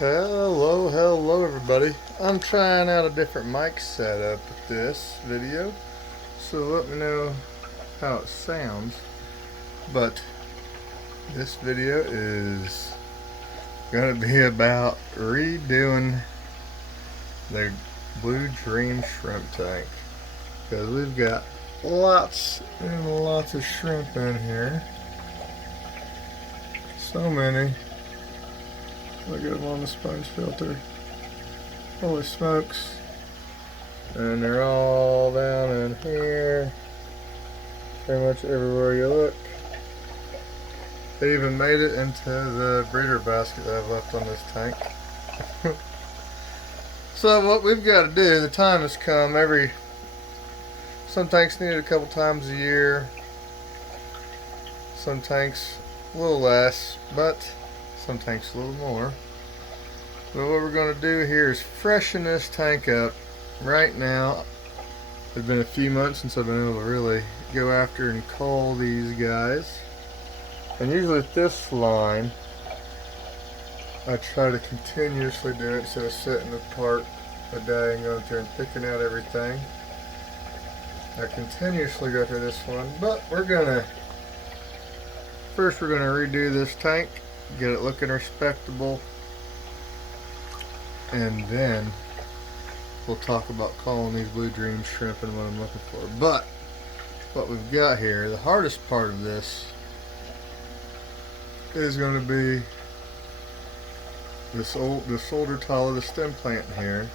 Hello everybody. I'm trying out a different mic setup with this video, so let me know how it sounds. But this video is going to be about redoing the Blue Dream shrimp tank, because we've got lots and lots of shrimp in here. So many. Look at them on the sponge filter. Holy smokes. And they're all down in here. Pretty much everywhere you look. They even made it into the breeder basket that I've left on this tank. So what we've got to do, the time has come. Some tanks need it a couple times a year. Some tanks a little less, but some tanks a little more. But what we're going to do here is freshen this tank up right now. It's been a few months since I've been able to really go after and cull these guys. And usually with this line, I try to continuously do it instead of sitting apart a day and going through and picking out everything. I continuously go through this one, but first we're gonna redo this tank, get it looking respectable, and then we'll talk about calling these Blue Dream shrimp and what I'm looking for. But what we've got here, the hardest part of this is going to be this older tall, the stem plant here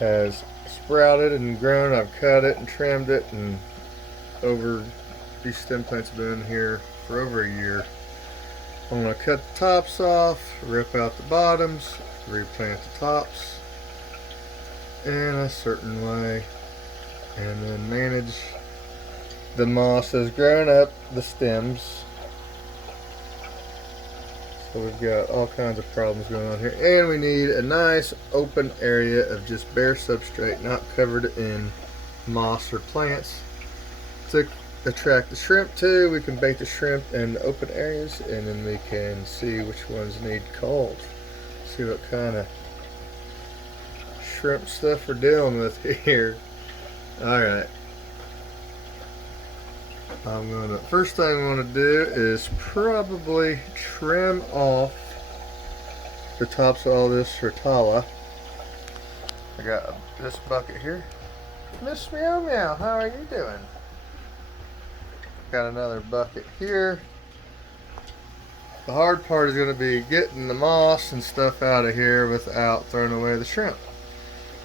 has sprouted and grown. I've cut it and trimmed it, and these stem plants have been in here for over a year. I'm going to cut the tops off, rip out the bottoms, replant the tops in a certain way, and then manage the moss has grown up the stems. So we've got all kinds of problems going on here, and we need a nice open area of just bare substrate, not covered in moss or plants, to attract the shrimp to. We can bait the shrimp in the open areas, and then we can see which ones need culled. See what kind of shrimp stuff we're dealing with here. Alright. First thing I'm going to do is probably trim off the tops of all this Rotala. I got this bucket here. Miss Meow Meow, how are you doing? Got another bucket here. The hard part is going to be getting the moss and stuff out of here without throwing away the shrimp.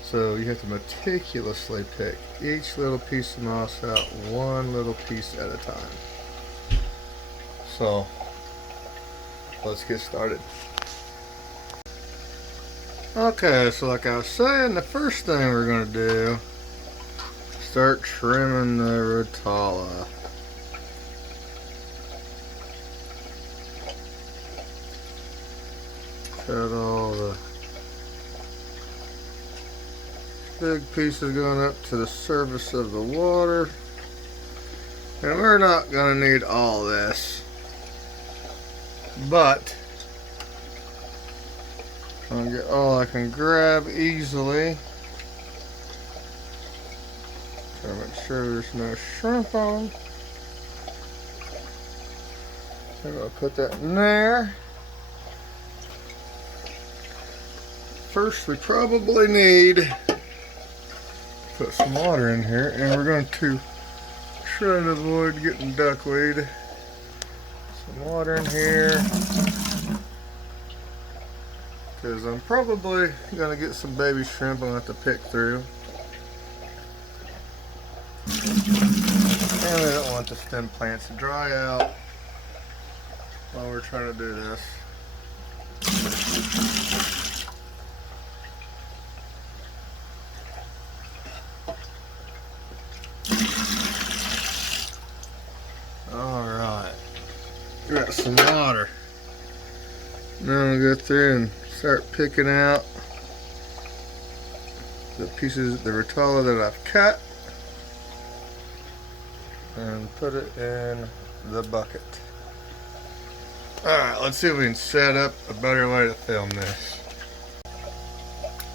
So you have to meticulously pick each little piece of moss out, one little piece at a time. So let's get started. Okay, so like I was saying, the first thing we're going to do, start trimming the Rotala. Cut all the big pieces going up to the surface of the water. And we're not going to need all this, but I'll get all I can grab easily. Try to make sure there's no shrimp on. I'm going to put that in there. First, we probably need to put some water in here, and we're going to try to avoid getting duckweed. Some water in here, because I'm probably going to get some baby shrimp I'm going to have to pick through. And we don't want the stem plants to dry out while we're trying to do this. Alright, got some water. Now I'm going to go through and start picking out the pieces of the Rotala that I've cut and put it in the bucket. Alright, let's see if we can set up a better way to film this.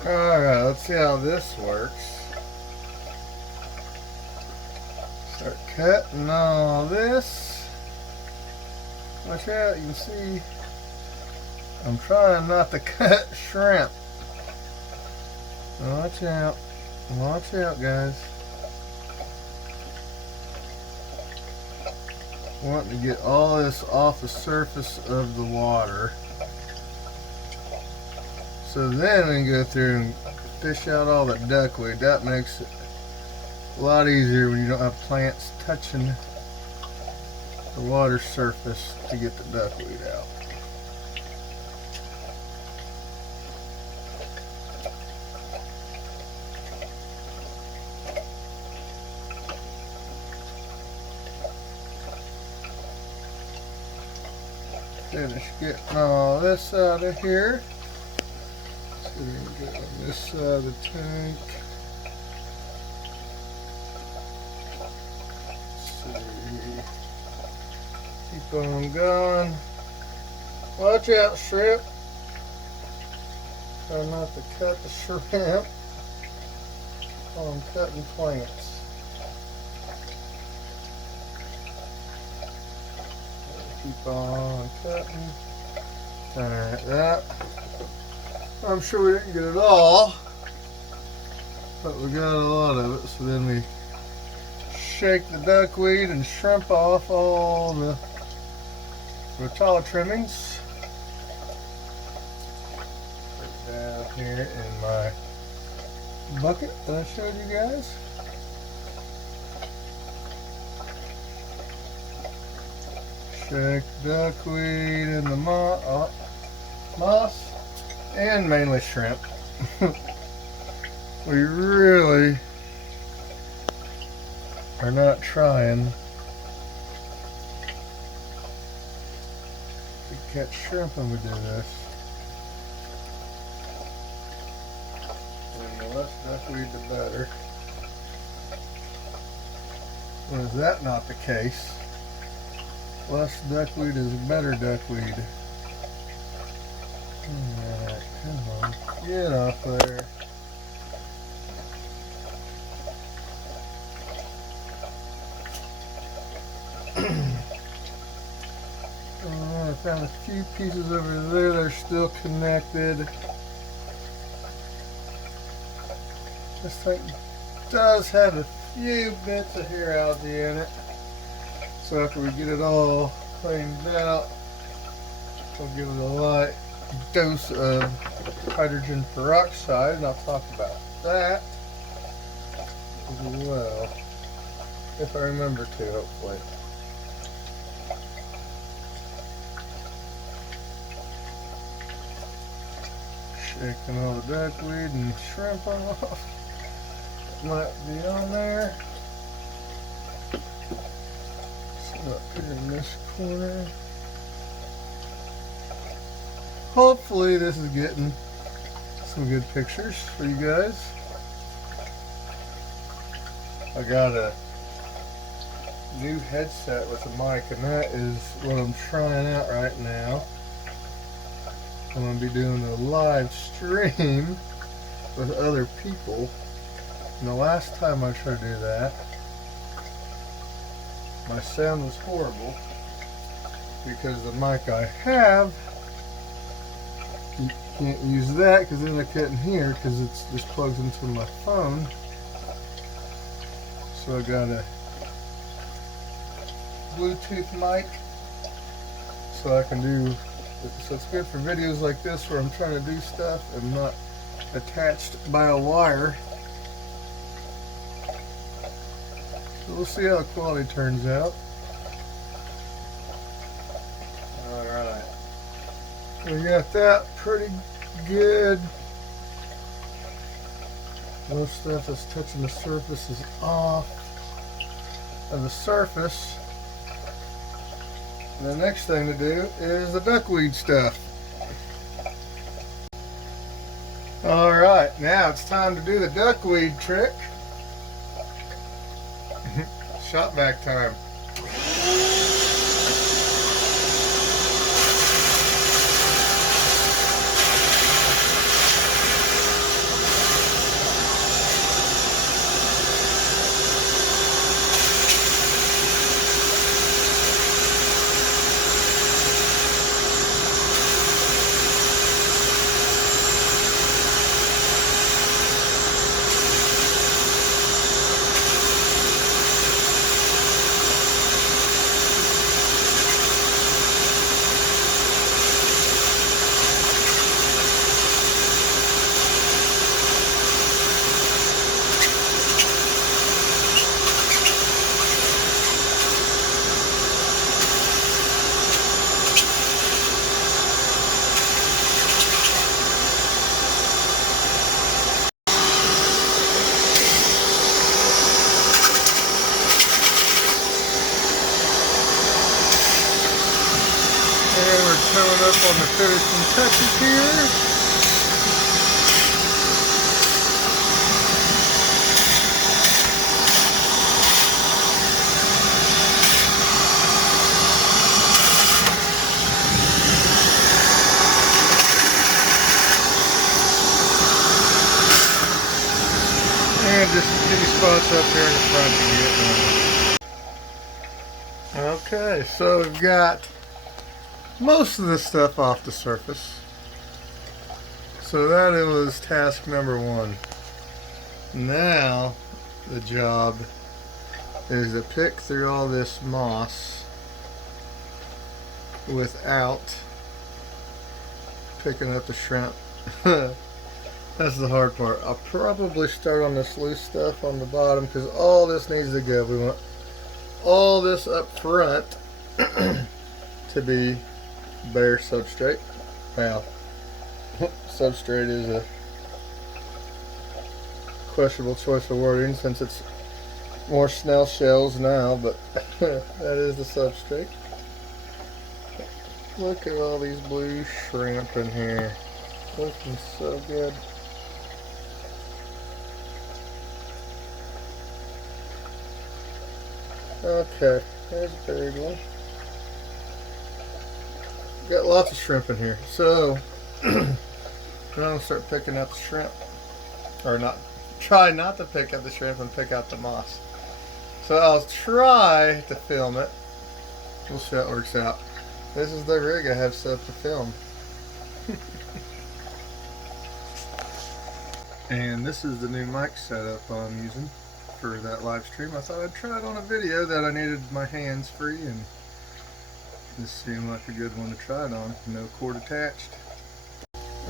Alright, let's see how this works. Start cutting all this. Watch out, you can see I'm trying not to cut shrimp. Watch out. Watch out, guys. Wanting to get all this off the surface of the water. So then we can go through and fish out all the duckweed. That makes it a lot easier when you don't have plants touching the water surface to get the duckweed out. Finish getting all this out of here. So we can get on this side of the tank. Let's see. Keep on going. Watch out, shrimp. Try not to cut the shrimp while I'm cutting plants. Keep on cutting. Alright, that. I'm sure we didn't get it all, but we got a lot of it. So then we shake the duckweed and shrimp off all the rotala trimmings. Put it down here in my bucket that I showed you guys. Shake duckweed in the moss and mainly shrimp. We really are not trying to catch shrimp when we do this. And the less duckweed, the better. Or is that not the case? Less duckweed is better duckweed. Alright, come on. Get off there. I found a few pieces over there that are still connected. This tank does have a few bits of hair algae in it. So after we get it all cleaned out, we'll give it a light dose of hydrogen peroxide, and I'll talk about that as well, if I remember to, hopefully. Shaking all the duckweed and shrimp off. Might be on there. Up here in this corner. Hopefully this is getting some good pictures for you guys. I got a new headset with a mic, and that is what I'm trying out right now. I'm going to be doing a live stream with other people. And the last time I tried to do that, my sound was horrible because the mic I have, you can't use that because then I couldn't hear because it's just plugs into my phone. So I got a Bluetooth mic so I can do, so it's good for videos like this where I'm trying to do stuff and not attached by a wire. So we'll see how the quality turns out. Alright. We got that pretty good. Most stuff that's touching the surface is off of the surface. And the next thing to do is the duckweed stuff. Alright, now it's time to do the duckweed trick. Shot back time. coming up on the finishing touches here. And just a few spots up here in the front to get done. Okay, so we've got most of this stuff off the surface. So that was task number one. Now the job is to pick through all this moss without picking up the shrimp. That's the hard part. I'll probably start on this loose stuff on the bottom because all this needs to go. We want all this up front to be bare substrate. Now, substrate is a questionable choice of wording since it's more snail shells now, but that is the substrate. Look at all these blue shrimp in here. Looking so good. Okay, there's a buried one. Got lots of shrimp in here, so I'm gonna start picking up the shrimp, or not. Try not to pick up the shrimp and pick out the moss. So I'll try to film it. We'll see how it works out. This is the rig I have set up to film. And this is the new mic setup I'm using for that live stream. I thought I'd try it on a video that I needed my hands free, and this seemed like a good one to try it on. No cord attached.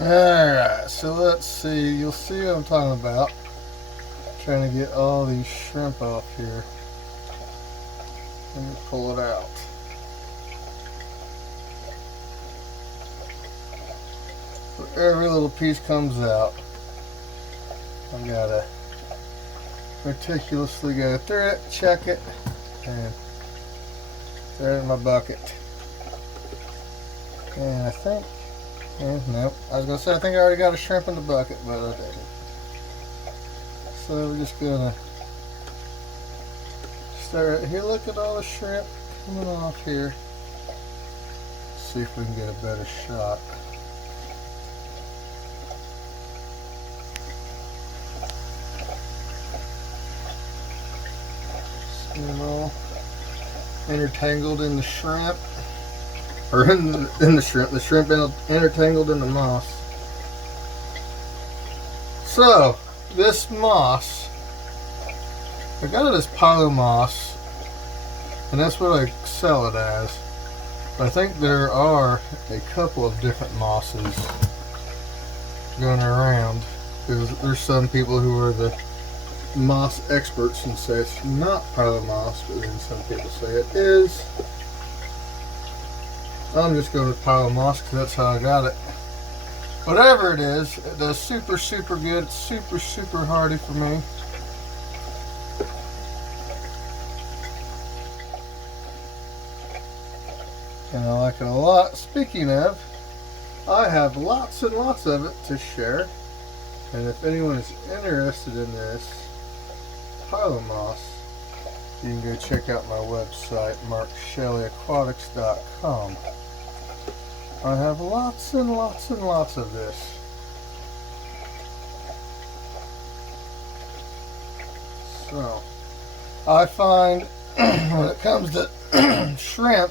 Alright, so let's see. You'll see what I'm talking about. Trying to get all these shrimp off here. Let me pull it out. So every little piece comes out. I've got to meticulously go through it, check it, and throw it in my bucket. And I think, nope, I was going to say I think I already got a shrimp in the bucket, but I didn't. So we're just going to start right here. Look at all the shrimp coming off here. See if we can get a better shot. Them all intertangled in the shrimp, or in the shrimp. The shrimp intertangled in the moss. So this moss, I got it as pilo moss, and that's what I sell it as. But I think there are a couple of different mosses going around, because there's some people who are the moss experts and say it's not pilo moss, but then some people say it is. I'm just going with pilo moss because that's how I got it. Whatever it is, it does super good. It's super hardy for me. And I like it a lot. Speaking of, I have lots and lots of it to share. And if anyone is interested in this pilo moss, you can go check out my website, markshellyaquatics.com. I have lots and lots and lots of this. So I find when it comes to shrimp,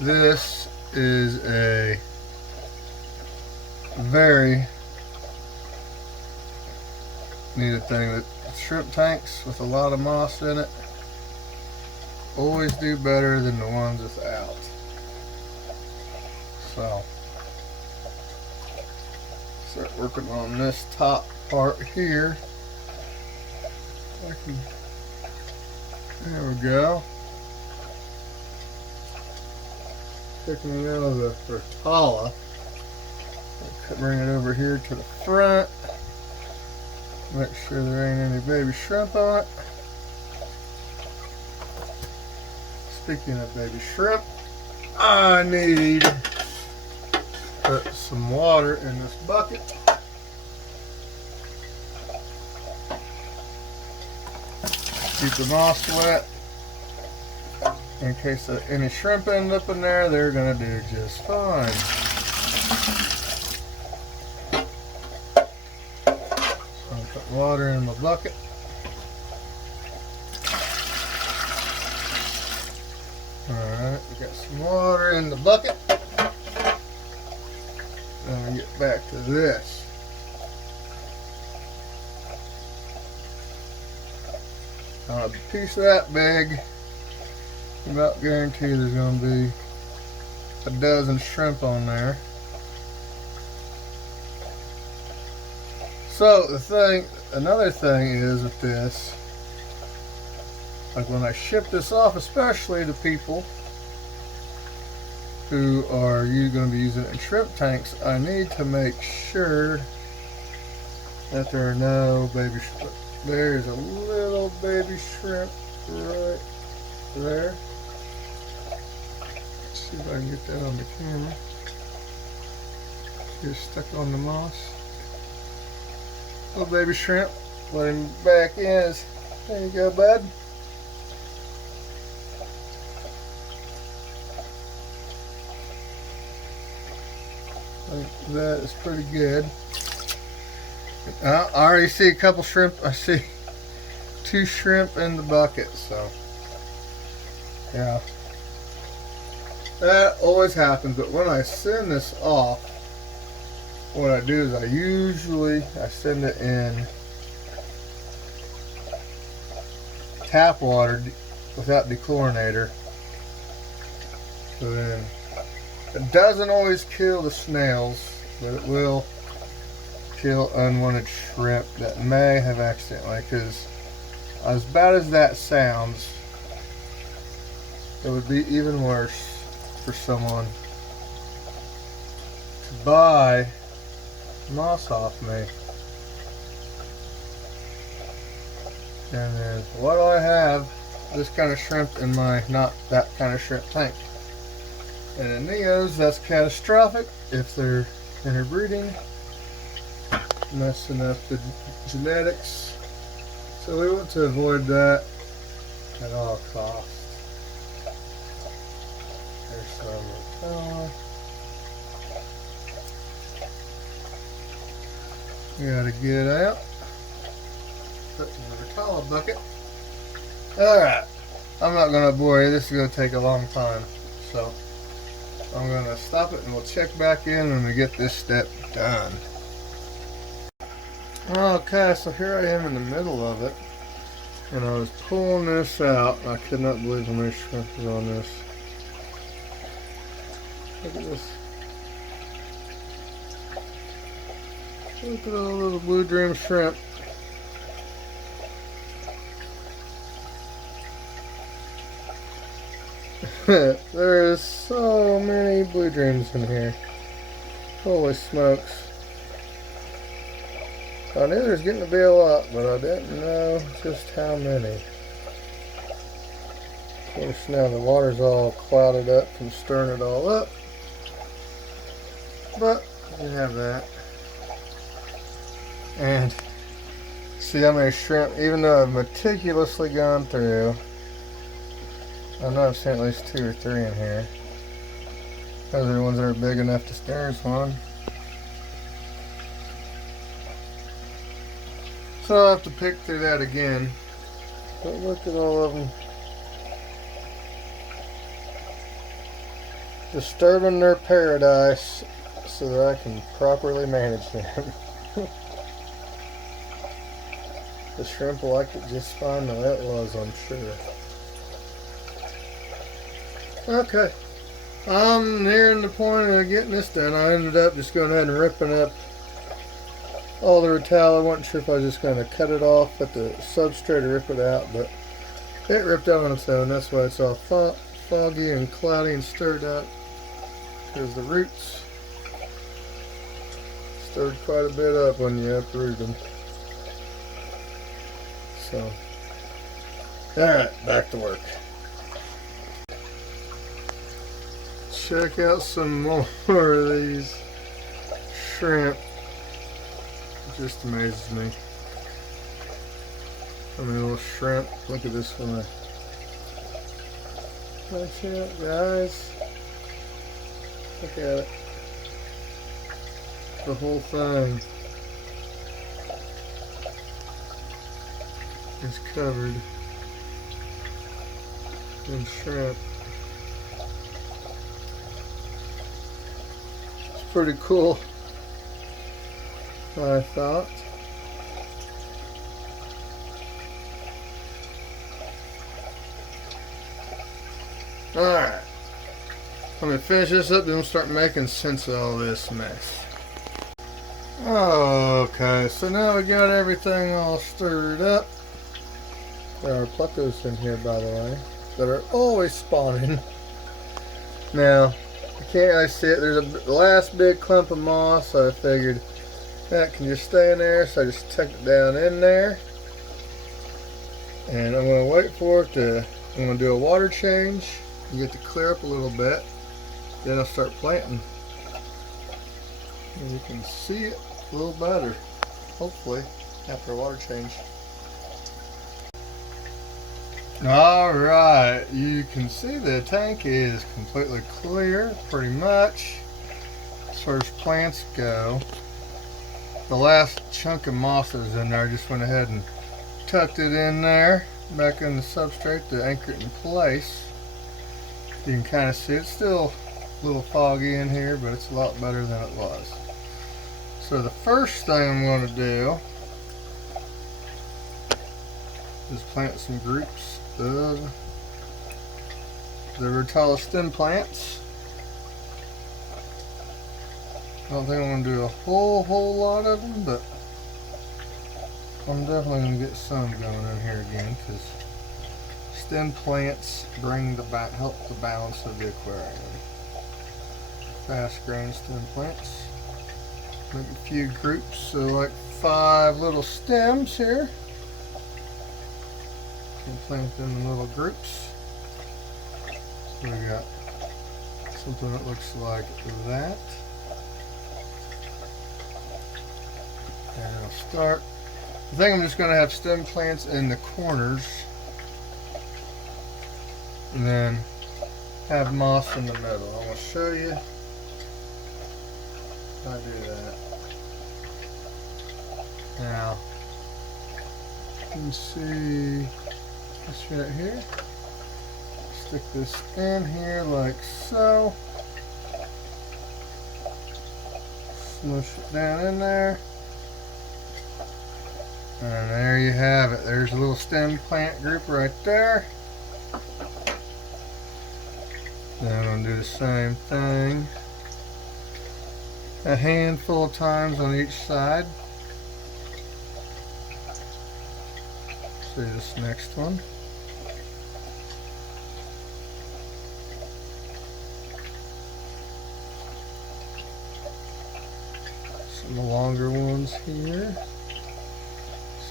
this is a very needed thing. That shrimp tanks with a lot of moss in it always do better than the ones without. So start working on this top part here. There we go. Picking it out of the Rotala. Bring it over here to the front. Make sure there ain't any baby shrimp on it. Speaking of baby shrimp, I need to put some water in this bucket. Keep the moss wet. In case any shrimp end up in there, they're gonna do just fine. So I'm putting water in my bucket. Alright, we got some water in the bucket. Now we get back to this. A piece that big, I about guarantee there's going to be a dozen shrimp on there. So another thing is with this, like when I ship this off, especially to people who are going to be using it in shrimp tanks, I need to make sure that there are no baby shrimp. There's a little baby shrimp right there. Let's see if I can get that on the camera. Just stuck on the moss. Little baby shrimp. Let him back in. There you go, bud. I think that is pretty good. I already see a couple shrimp. I see 2 shrimp in the bucket, so yeah, that always happens. But when I send this off, what I do is I send it in tap water without dechlorinator. So then it doesn't always kill the snails, but it will kill unwanted shrimp that may have accidentally, because as bad as that sounds, it would be even worse for someone to buy moss off me. And then what do I have? This kind of shrimp in my not that kind of shrimp tank. And in Neos, that's catastrophic if they're interbreeding, messing up the genetics. So we want to avoid that at all costs. There's some Replanting. We gotta get out. Put in the Replanting bucket. Alright, I'm not gonna bore you. This is gonna take a long time. So I'm gonna stop it and we'll check back in when we get this step done. Okay, so here I am in the middle of it, and I was pulling this out, and I could not believe how many shrimp was on this. Look at this. Look at all the little blue dream shrimp. There is so many blue dreams in here. Holy smokes. I knew there was getting to be a lot, but I didn't know just how many. Of course, now the water's all clouded up from stirring it all up. But you have that. And see how many shrimp, even though I've meticulously gone through, I know I've seen at least 2 or 3 in here. Those are the ones that are big enough to stir as one. So I'll have to pick through that again. But look at all of them. Disturbing their paradise so that I can properly manage them. The shrimp liked it just fine, though that was, I'm sure. Okay. I'm nearing the point of getting this done. I ended up just going ahead and ripping up all the Replanting. I wasn't sure if I was just going to cut it off at the substrate or rip it out, but it ripped out on its own. That's why it's all foggy and cloudy and stirred up, because the roots stirred quite a bit up when you uproot them. So, alright, back to work. check out some more of these shrimp. It just amazes me. I mean, little shrimp. Look at this one. Watch out, guys. Look at it. The whole thing is covered in shrimp. It's pretty cool, I thought. Alright, let me finish this up, then we'll start making sense of all this mess. Okay, so now we got everything all stirred up. There are plecos in here, by the way, that are always spawning. Now, I can't really see it. There's a last big clump of moss, so I figured that can just stay in there, so I just tucked it down in there. And I'm going to wait for it to, I'm going to do a water change and get it to clear up a little bit. Then I'll start planting. And you can see it a little better, hopefully, after a water change. Alright, you can see the tank is completely clear, pretty much, as far as plants go. The last chunk of moss that was in there, I just went ahead and tucked it in there, back in the substrate to anchor it in place. You can kind of see it's still a little foggy in here, but it's a lot better than it was. So the first thing I'm going to do is plant some groups of the Replanting stem plants. I don't think I'm going to do a whole lot of them, but I'm definitely going to get some going in here again, because stem plants bring the help the balance of the aquarium. Fast growing stem plants. Make a few groups, so like 5 little stems here. And plant them in little groups. So we got something that looks like that. And I'll start. I think I'm just going to have stem plants in the corners, and then have moss in the middle. I'm going to show you how I do that. Now, you can see this right here. Stick this in here like so. Smush it down in there. And there you have it. There's a little stem plant group right there. Then I'm going to do the same thing a handful of times on each side. See this next one. Some longer ones here.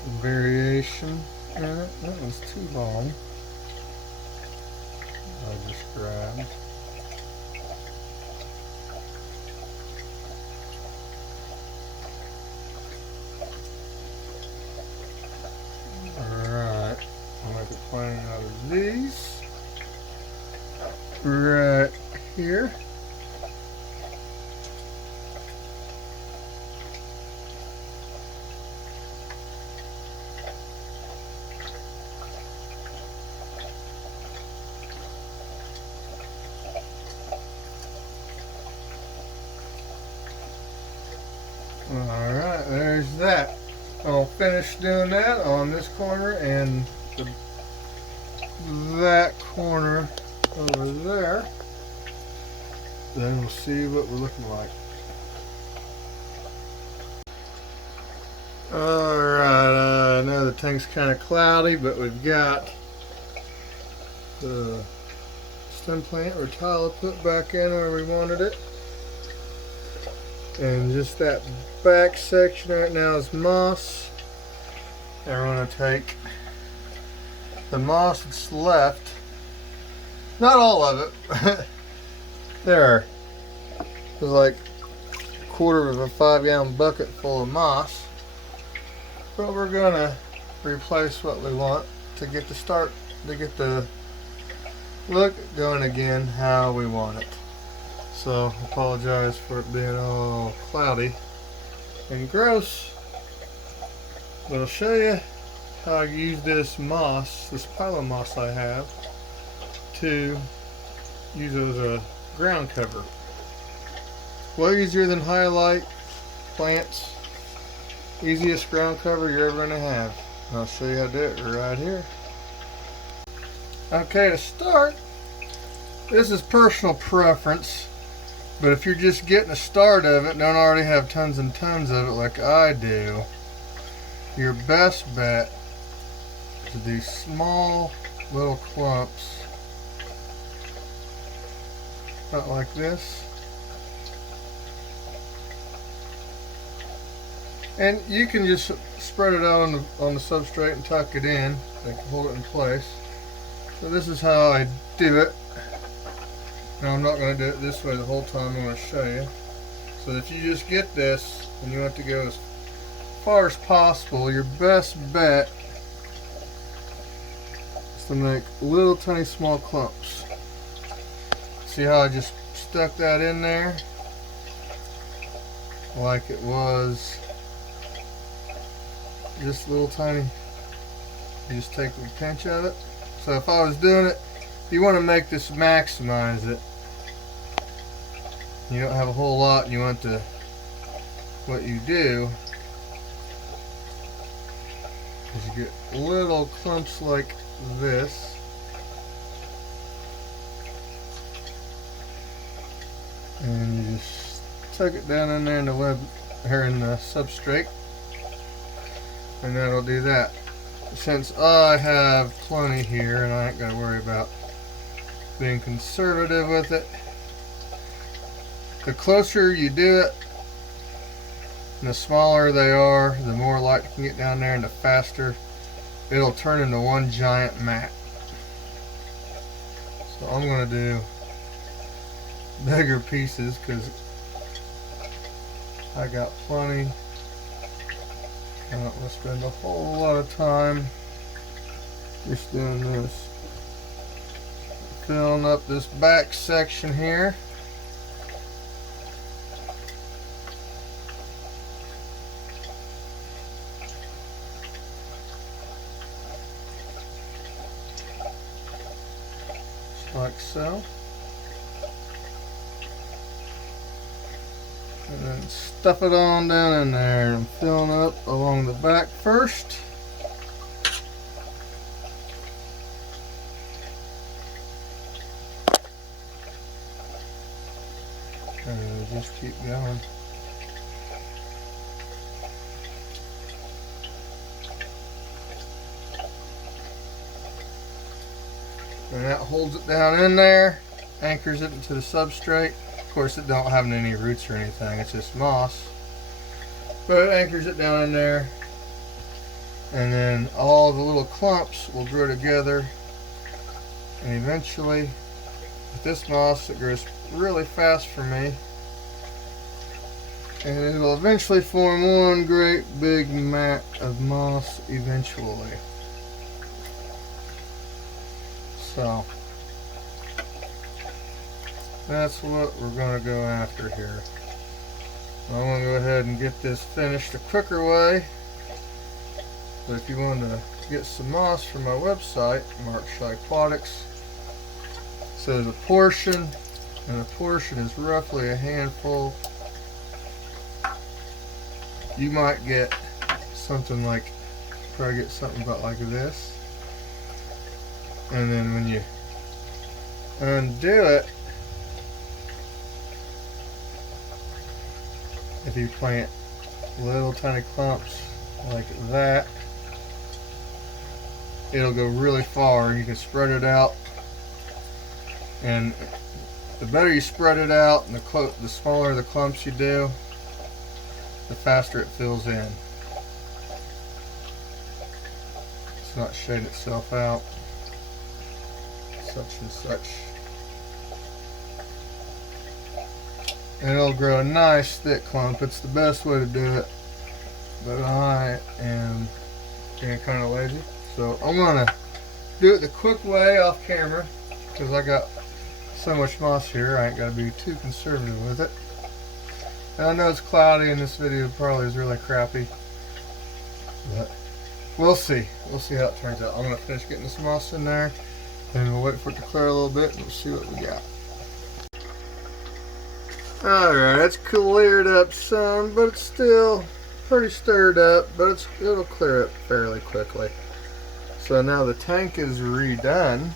Some variation in it. That one's too long. I just grabbed. Alright, I'll make a plan out of these. Right here. Alright, there's that. I'll finish doing that on this corner and that corner over there. Then we'll see what we're looking like. Alright, I know the tank's kind of cloudy, but we've got the stem plant or tile put back in where we wanted it. And just that back section right now is moss. And we're going to take the moss that's left, not all of it, There. There's like a quarter of a 5-gallon bucket full of moss. But we're gonna replace what we want to get the look going again how we want it. So I apologize for it being all cloudy and gross, but I'll show you how I use this pile of moss I have, to use it as a ground cover. Way easier than highlight plants. Easiest ground cover you're ever going to have. I'll show you how to do it right here. Okay, to start, this is personal preference, but if you're just getting a start of it and don't already have tons and tons of it like I do, your best bet is to do small little clumps, about like this. And you can just spread it out on the substrate and tuck it in. They can hold it in place. So this is how I do it. Now I'm not going to do it this way the whole time. I'm going to show you. So if you just get this and you want to go as far as possible, your best bet is to make little tiny small clumps. See how I just stuck that in there like it was just a little tiny. You just take a pinch of it. So if I was doing it, you want to make this maximize it. You don't have a whole lot and you want to, what you do is you get little clumps like this. And you just tuck it down in there in the in the substrate. And that'll do that. Since I have plenty here and I ain't got to worry about being conservative with it, the closer you do it and the smaller they are, the more light you can get down there and the faster it'll turn into one giant mat. So I'm going to do bigger pieces because I got plenty. I don't want to spend a whole lot of time just doing this. Filling up this back section here. Just like so. And then stuff it on down in there. I'm filling up along the back first. And just keep going. And that holds it down in there, anchors it into the substrate. Of course, it don't have any roots or anything, it's just moss. But it anchors it down in there. And then all the little clumps will grow together. And eventually, with this moss, it grows really fast for me. And it'll eventually form one great big mat of moss eventually. So that's what we're going to go after here. I'm going to go ahead and get this finished a quicker way. But if you want to get some moss from my website, Mark's Aquatics, so there's a portion, and a portion is roughly a handful. You might get something like, probably get something about like this. And then when you undo it, if you plant little tiny clumps like that, it'll go really far. You can spread it out, and the better you spread it out and the smaller the clumps you do, the faster it fills in. It's not shading itself out, such and such. and it'll grow a nice thick clump. It's the best way to do it, but I am being kind of lazy, so I'm gonna do it the quick way off camera because I got so much moss here. I ain't gotta be too conservative with it. And I know it's cloudy and this video probably is really crappy, but we'll see. We'll see how it turns out. I'm gonna finish getting this moss in there, and we'll wait for it to clear a little bit and we'll see what we got. Alright, it's cleared up some, but it's still pretty stirred up, but it'll clear up fairly quickly. So now the tank is redone,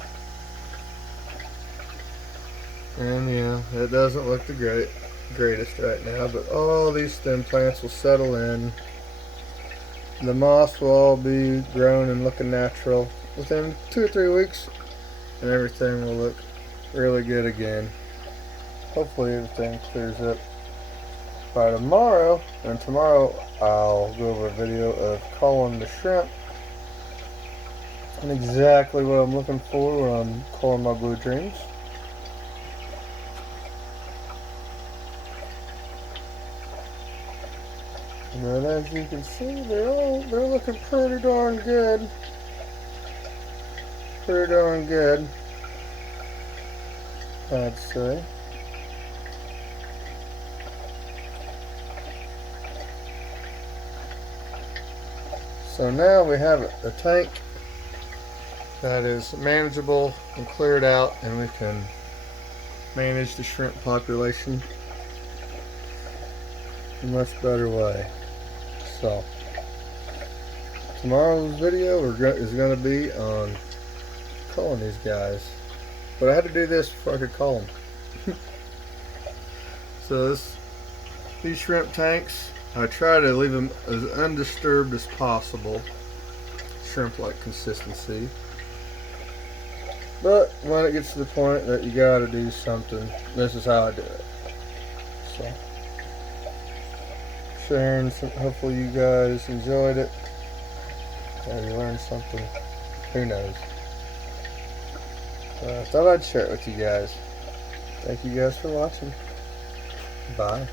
and yeah, it doesn't look the greatest right now, but all these stem plants will settle in. The moss will all be grown and looking natural within 2 or 3 weeks, and everything will look really good again. Hopefully everything clears up by tomorrow, and tomorrow I'll go over a video of culling the shrimp and exactly what I'm looking for when I'm culling my blue dreams. But as you can see, they're looking pretty darn good. Pretty darn good, I'd say. So now we have a tank that is manageable and cleared out, and we can manage the shrimp population in a much better way. So tomorrow's video is going to be on culling these guys, but I had to do this before I could cull them. So these shrimp tanks, I try to leave them as undisturbed as possible, shrimp-like consistency. But when it gets to the point that you gotta do something, this is how I do it. So, sharing, hopefully you guys enjoyed it. Maybe you learned something, who knows. I thought I'd share it with you guys. Thank you guys for watching. Bye.